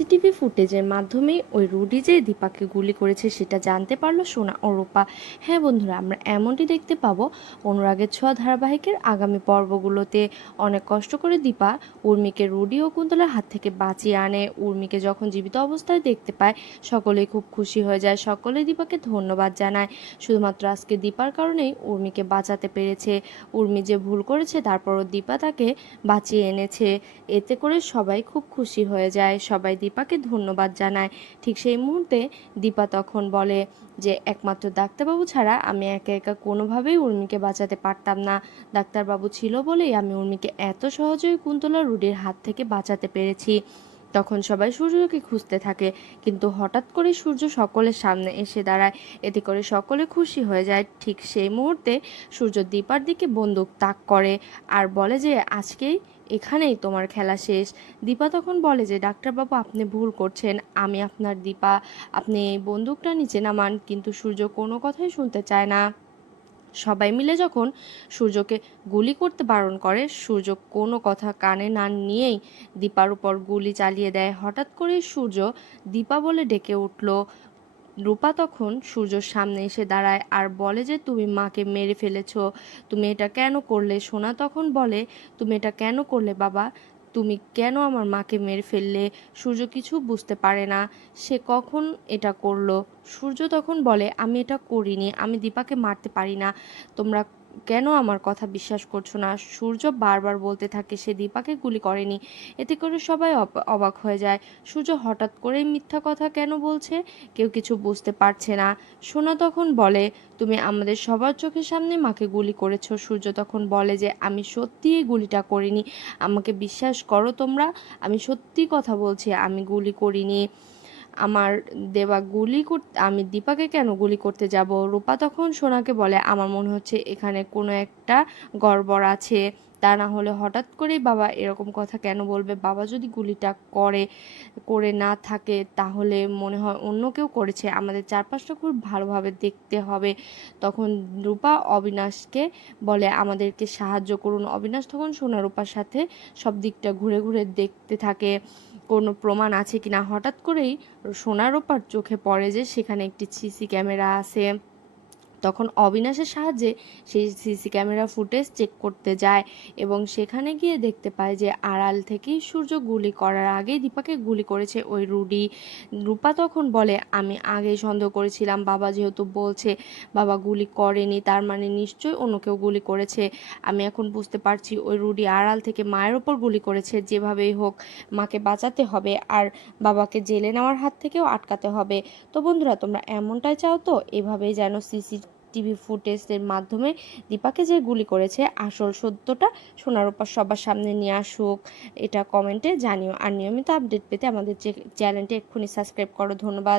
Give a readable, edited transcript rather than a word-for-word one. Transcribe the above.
CCTV ফুটেজের মাধ্যমে ওই Rudi যে দীপাকে গুলি করেছে সেটা জানতে পারলো সোনা ও রূপা। হ্যাঁ বন্ধুরা, আমরা এমনটি দেখতে পাবো অনুরাগের ছোঁয়া ধারাবাহিকের আগামী পর্বগুলোতে। অনেক কষ্ট করে দীপা উর্মিকে রুডি ও কুন্তলার হাত থেকে বাঁচিয়ে আনে। উর্মিকে যখন জীবিত অবস্থায় দেখতে পায় সকলেই খুব খুশি হয়ে যায়, সকলেই দীপাকে ধন্যবাদ জানায়। শুধুমাত্র আজকে দীপার কারণেই উর্মিকে বাঁচাতে পেরেছে। উর্মি যে ভুল করেছে তারপরও দীপা তাকে বাঁচিয়ে এনেছে, এতে করে সবাই খুব খুশি হয়ে যায়, সবাই দীপাকে ধন্যবাদ জানায়। ঠিক সেই মুহূর্তে দীপা তখন বলে যে একমাত্র ডাক্তারবাবু ছাড়া আমি একা একা কোনোভাবেই উর্মিকে বাঁচাতে পারতাম না। ডাক্তারবাবু ছিল বলেই আমি উর্মিকে এত সহজেই কুন্তলা রুডির হাত থেকে বাঁচাতে পেরেছি। তখন সবাই সূর্যকে খুঁজতে থাকে, কিন্তু হঠাৎ করে সূর্য সকলের সামনে এসে দাঁড়ায়, এতে করে সকলে খুশি হয়ে যায়। ঠিক সেই মুহূর্তে সূর্য দীপার দিকে বন্দুক তাক করে আর বলে যে আজকেই এখানেই তোমার খেলা শেষ। দীপা তখন বলে যে ডাক্তারবাবু আপনি ভুল করছেন, আমি আপনার দীপা, আপনি এই বন্দুকটা নিচে নামান। কিন্তু সূর্য কোনো কথাই শুনতে চায় না। সবাই মিলে যখন সূর্যকে গুলি করতে বারণ করে, সূর্য কোনো কথা কানে না নিয়েই দীপার উপর গুলি চালিয়ে দেয়। হঠাৎ করে সূর্য দীপা বলে ডেকে উঠল। রূপা তখন সূর্যর সামনে এসে দাঁড়ায় আর বলে যে তুমি মাকে মেরে ফেলেছো, তুমি এটা কেন করলে? সোনা তখন বলে তুমি এটা কেন করলে বাবা, তুমি কেন আমার মাকে মেরে ফেললে? সূর্য কিছু বুঝতে পারে না, সে কখন এটা করলো। সূর্য তখন বলে আমি এটা করিনি, আমি দীপাকে মারতে পারি না, তোমরা কেন আমার কথা বিশ্বাস করছো না? সূর্য বারবার বলতে থাকে সে দীপাকে গুলি করেনি। এতে করে সবাই অবাক হয়ে যায়, সূর্য হঠাৎ করেই মিথ্যা কথা কেন বলছে, কেউ কিছু বুঝতে পারছে না। সোনা তখন বলে তুমি আমাদের সবার চোখের সামনে মাকে গুলি করেছো। সূর্য তখন বলে যে আমি সত্যি এই গুলিটা করিনি, আমাকে বিশ্বাস করো তোমরা, আমি সত্যি কথা বলছি, আমি গুলি করিনি। আমার দেওয়া গুলি করতে আমি দীপাকে কেন গুলি করতে যাব? রূপা তখন সোনাকে বলে আমার মনে হচ্ছে এখানে কোনো একটা গড়বড় আছে, তা না হলে হঠাৎ করেই বাবা এরকম কথা কেন বলবে? বাবা যদি গুলিটা করে না থাকে তাহলে মনে হয় অন্য কেউ করেছে, আমাদের চারপাশটা খুব ভালোভাবে দেখতে হবে। তখন রূপা অবিনাশকে বলে আমাদেরকে সাহায্য করুন। অবিনাশ তখন সোনা রূপার সাথে সব দিকটা ঘুরে ঘুরে দেখতে থাকে কোনো প্রমাণ আছে কিনা। হঠাৎ করেই সোনার রূপার চোখে পড়ে যে সেখানে একটি সিসি ক্যামেরা আছে। তখন অবিনাশের সাহায্যে সেই সিসি ক্যামেরা ফুটেজ চেক করতে যায় এবং সেখানে গিয়ে দেখতে পায় যে আড়াল থেকেই সূর্য গুলি করার আগেই দীপাকে গুলি করেছে ওই রুডি। রূপা তখন বলে আমি আগেই সন্দেহ করেছিলাম, বাবা যেহেতু বলছে বাবা গুলি করেনি তার মানে নিশ্চয়ই অন্য কেউ গুলি করেছে। আমি এখন বুঝতে পারছি ওই রুডি আড়াল থেকে মায়ের ওপর গুলি করেছে, যেভাবেই হোক মাকে বাঁচাতে হবে আর বাবাকে জেলে নেওয়ার হাত থেকেও আটকাতে হবে। তো বন্ধুরা, তোমরা এমনটাই চাও তো এভাবেই যেন টিভি ফুটেজের মাধ্যমে দীপাকে যে গুলি করেছে আসল সত্যটা সোনার উপর সবার সামনে নিয়ে আসুক, এটা কমেন্টে জানিও। আর নিয়মিত আপডেট পেতে আমাদের চ্যানেলটি এক্ষুনি সাবস্ক্রাইব করো। ধন্যবাদ।